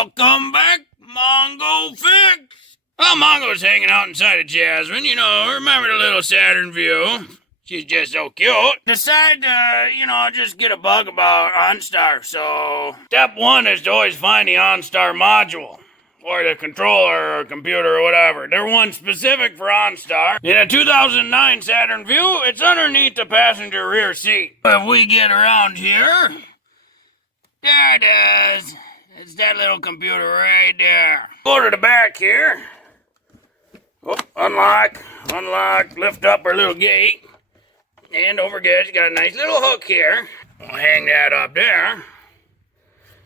Welcome back, Mongo Fix. Well, Mongo's hanging out inside of Jasmin. You know, remember the little Saturn Vue? She's just so cute. Decide to, just get a bug about OnStar. So, step one is to always find the OnStar module, or the controller or computer or whatever. They're one specific for OnStar. In a 2009 Saturn Vue, it's underneath the passenger rear seat. If we get around here, there it is. It's that little computer right there. Go to the back here. Oh, unlock, lift up our little gate. And don't forget, you got a nice little hook here. We'll hang that up there.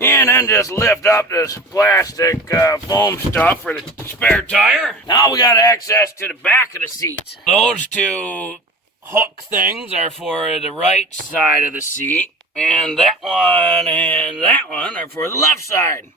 And then just lift up this plastic foam stuff for the spare tire. Now we got access to the back of the seat. Those two hook things are for the right side of the seat. And that one are for the left side.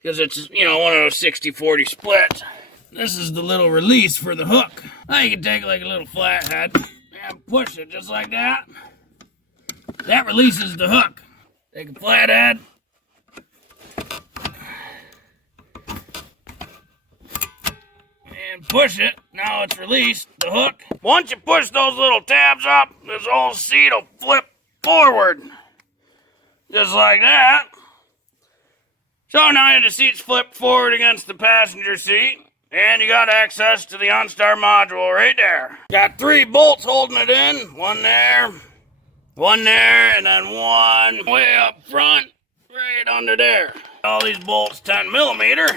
Because it's, one of those 60-40 splits. This is the little release for the hook. Now you can take like a little flathead and push it just like that. That releases the hook. Take a flathead. And push it. Now it's released, the hook. Once you push those little tabs up, this whole seat will flip forward. Just like that. So now the seat's flipped forward against the passenger seat. And you got access to the OnStar module right there. Got 3 bolts holding it in. One there, and then one way up front, right under there. All these bolts 10 millimeter.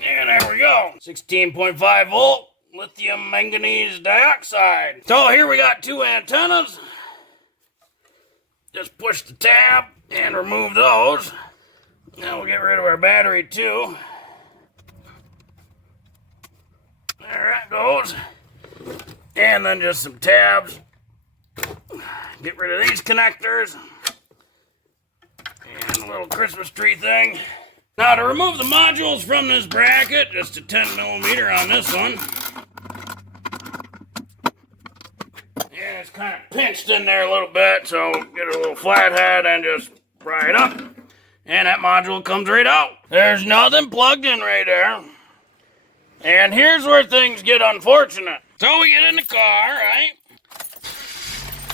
And there we go. 16.5 volt lithium manganese dioxide. So here we got 2 antennas. Just push the tab and remove those. Now we'll get rid of our battery too. There that goes. And then just some tabs. Get rid of these connectors. And a little Christmas tree thing. Now to remove the modules from this bracket, just a 10 millimeter on this one. And it's kind of pinched in there a little bit, so get a little flathead and just pry it up. And that module comes right out. There's nothing plugged in right there. And here's where things get unfortunate. So we get in the car, right?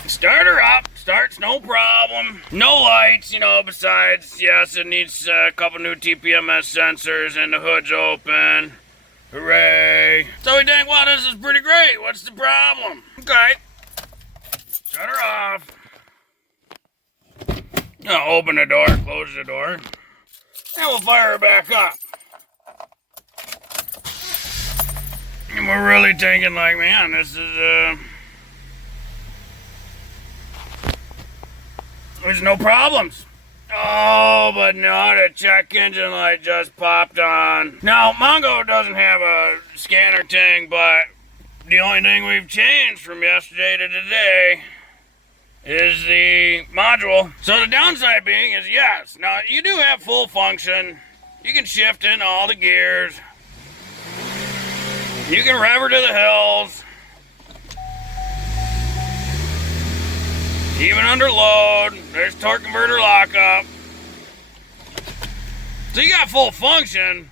Start her up. Starts no problem. No lights, besides, yes, it needs a couple new TPMS sensors and the hood's open. Hooray. So we think, well, this is pretty great. What's the problem? Okay. Shut her off. Now open the door, close the door. And we'll fire her back up. And we're really thinking like, man, this is, there's no problems. Oh, but no, the check engine light just popped on. Now, Mongo doesn't have a scanner thing, but the only thing we've changed from yesterday to today is the module. So the downside being is, yes, now you do have full function. You can shift in all the gears. You can rev her to the hills. Even under load, there's torque converter lockup. So you got full function,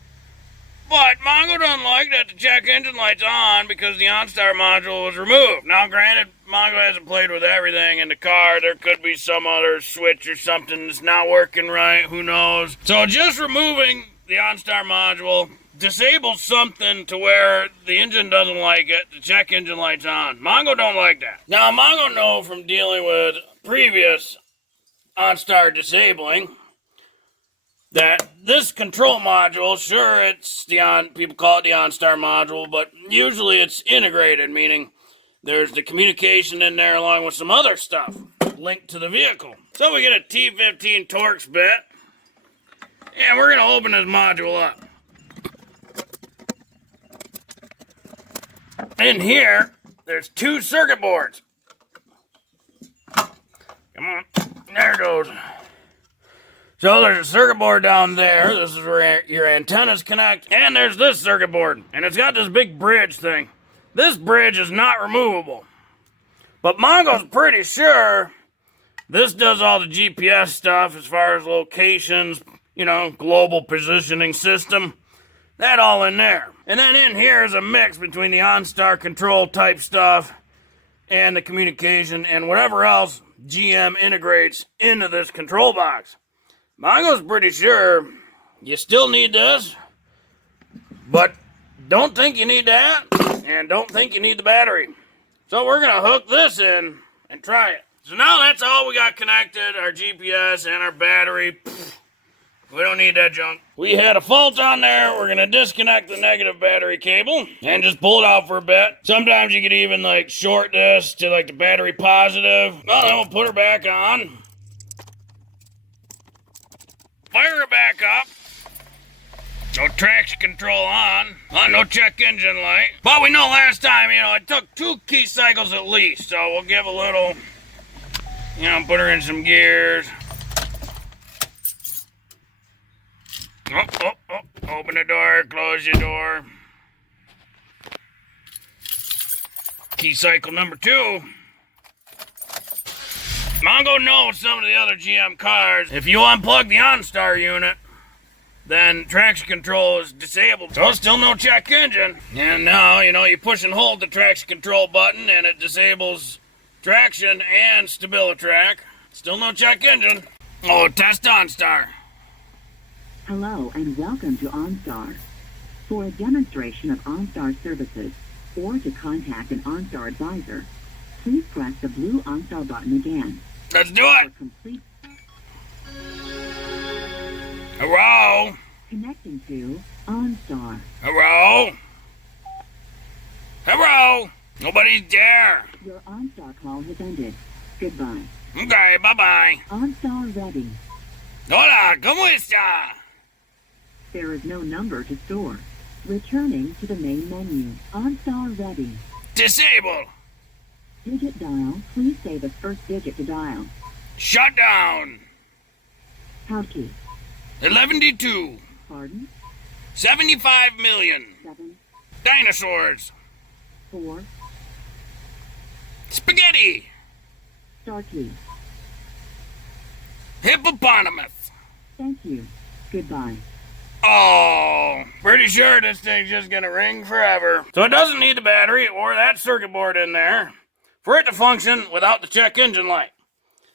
but Mongo doesn't like that the check engine light's on because the OnStar module was removed. Now granted, Mongo hasn't played with everything in the car. There could be some other switch or something that's not working right, who knows. So just removing the OnStar module disables something to where the engine doesn't like it, the check engine light's on. Mongo don't like that. Now, Mongo know from dealing with previous OnStar disabling that this control module, sure, it's people call it the OnStar module, but usually it's integrated, meaning there's the communication in there along with some other stuff linked to the vehicle. So we get a T15 Torx bit, and we're going to open this module up. In here, there's 2 circuit boards. Come on. There it goes. So there's a circuit board down there. This is where your antennas connect. And there's this circuit board. And it's got this big bridge thing. this bridge is not removable. But Mongo's pretty sure this does all the GPS stuff as far as locations, you know, global positioning system. That all in there. And then in here is a mix between the OnStar control type stuff and the communication and whatever else GM integrates into this control box. Mongo's pretty sure you still need this, but don't think you need that, and don't think you need the battery. So we're going to hook this in and try it. So now that's all we got connected, our GPS and our battery. We don't need that junk. We had a fault on there. We're going to disconnect the negative battery cable and just pull it out for a bit. Sometimes you could even like short this to like the battery positive. Well, then we'll put her back on. Fire her back up. No traction control on. No check engine light. But we know last time, you know, it took 2 key cycles at least. So we'll give a little, you know, put her in some gears. Open the door, close your door. Key cycle number 2. Mongo knows some of the other GM cars. If you unplug the OnStar unit, then traction control is disabled. So still no check engine. And now, you know, you push and hold the traction control button and it disables traction and StabiliTrak. Still no check engine. Oh, test OnStar. Hello and welcome to OnStar. For a demonstration of OnStar services or to contact an OnStar advisor, please press the blue OnStar button again. Let's do it. Hello? Connecting to OnStar. Hello? Hello? Nobody's there. Your OnStar call has ended. Goodbye. Okay, bye-bye. OnStar ready. Hola, ¿cómo está? There is no number to store. Returning to the main menu. OnStar ready. Disable. Digit dial. Please say the first digit to dial. Shut down. Hotkey. 11-2. Pardon? 75 million. 7. Dinosaurs. 4. Spaghetti. Star key. Hippopotamus. Thank you. Goodbye. Oh, pretty sure this thing's just gonna ring forever. So it doesn't need the battery or that circuit board in there for it to function without the check engine light.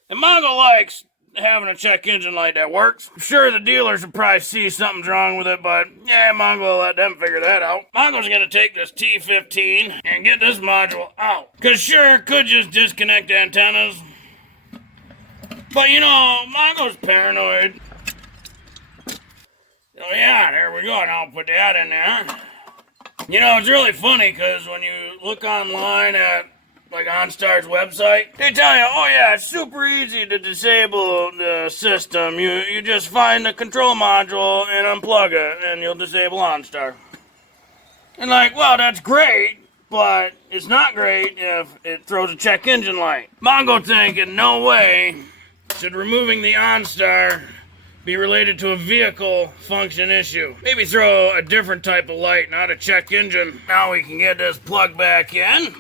And Mongo likes having a check engine light that works. I'm sure the dealers will probably see something's wrong with it, but yeah, Mongo will let them figure that out. Mongo's gonna take this T15 and get this module out. Cause sure, it could just disconnect the antennas. But you know, Mongo's paranoid. Oh yeah, there we go. Now I'll put that in there. You know, it's really funny because when you look online at like OnStar's website, they tell you, oh yeah, it's super easy to disable the system. You just find the control module and unplug it, and you'll disable OnStar. And like, well, that's great, but it's not great if it throws a check engine light. Mongo thinking, no way should removing the OnStar be related to a vehicle function issue. Maybe throw a different type of light, not a check engine. Now we can get this plugged back in.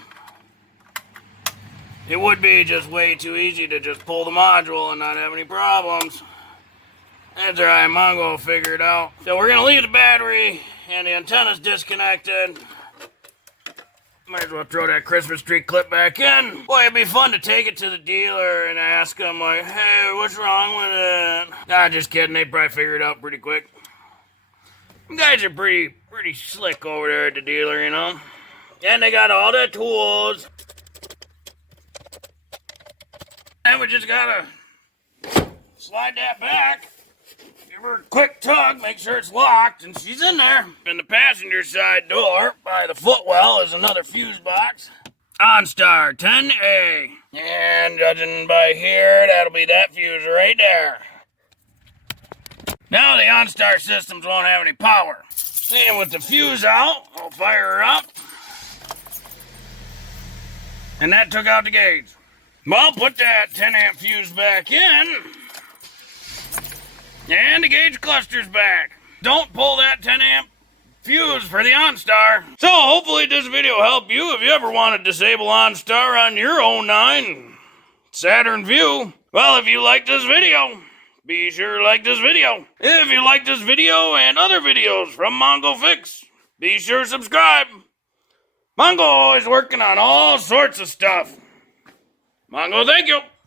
It would be just way too easy to just pull the module and not have any problems. That's alright, Mongo will figure it out. So we're gonna leave the battery and the antenna's disconnected. Might as well throw that Christmas tree clip back in. Boy, it'd be fun to take it to the dealer and ask them, like, hey, what's wrong with it? Nah, just kidding. They'd probably figure it out pretty quick. You guys are pretty slick over there at the dealer, you know? And they got all the tools. And we just gotta slide that back. Give her a quick tug, make sure it's locked, and she's in there. In the passenger side door, by the footwell, is another fuse box. OnStar 10A. And judging by here, that'll be that fuse right there. Now the OnStar systems won't have any power. And with the fuse out, I'll fire her up. And that took out the gauge. Well, put that 10 amp fuse back in. And the gauge cluster's back. Don't pull that 10 amp fuse for the OnStar. So hopefully this video helped you if you ever want to disable OnStar on your 09 Saturn Vue. Well, if you like this video, be sure to like this video. If you like this video and other videos from Mongo Fix, be sure to subscribe. Mongo always working on all sorts of stuff. Mongo, thank you.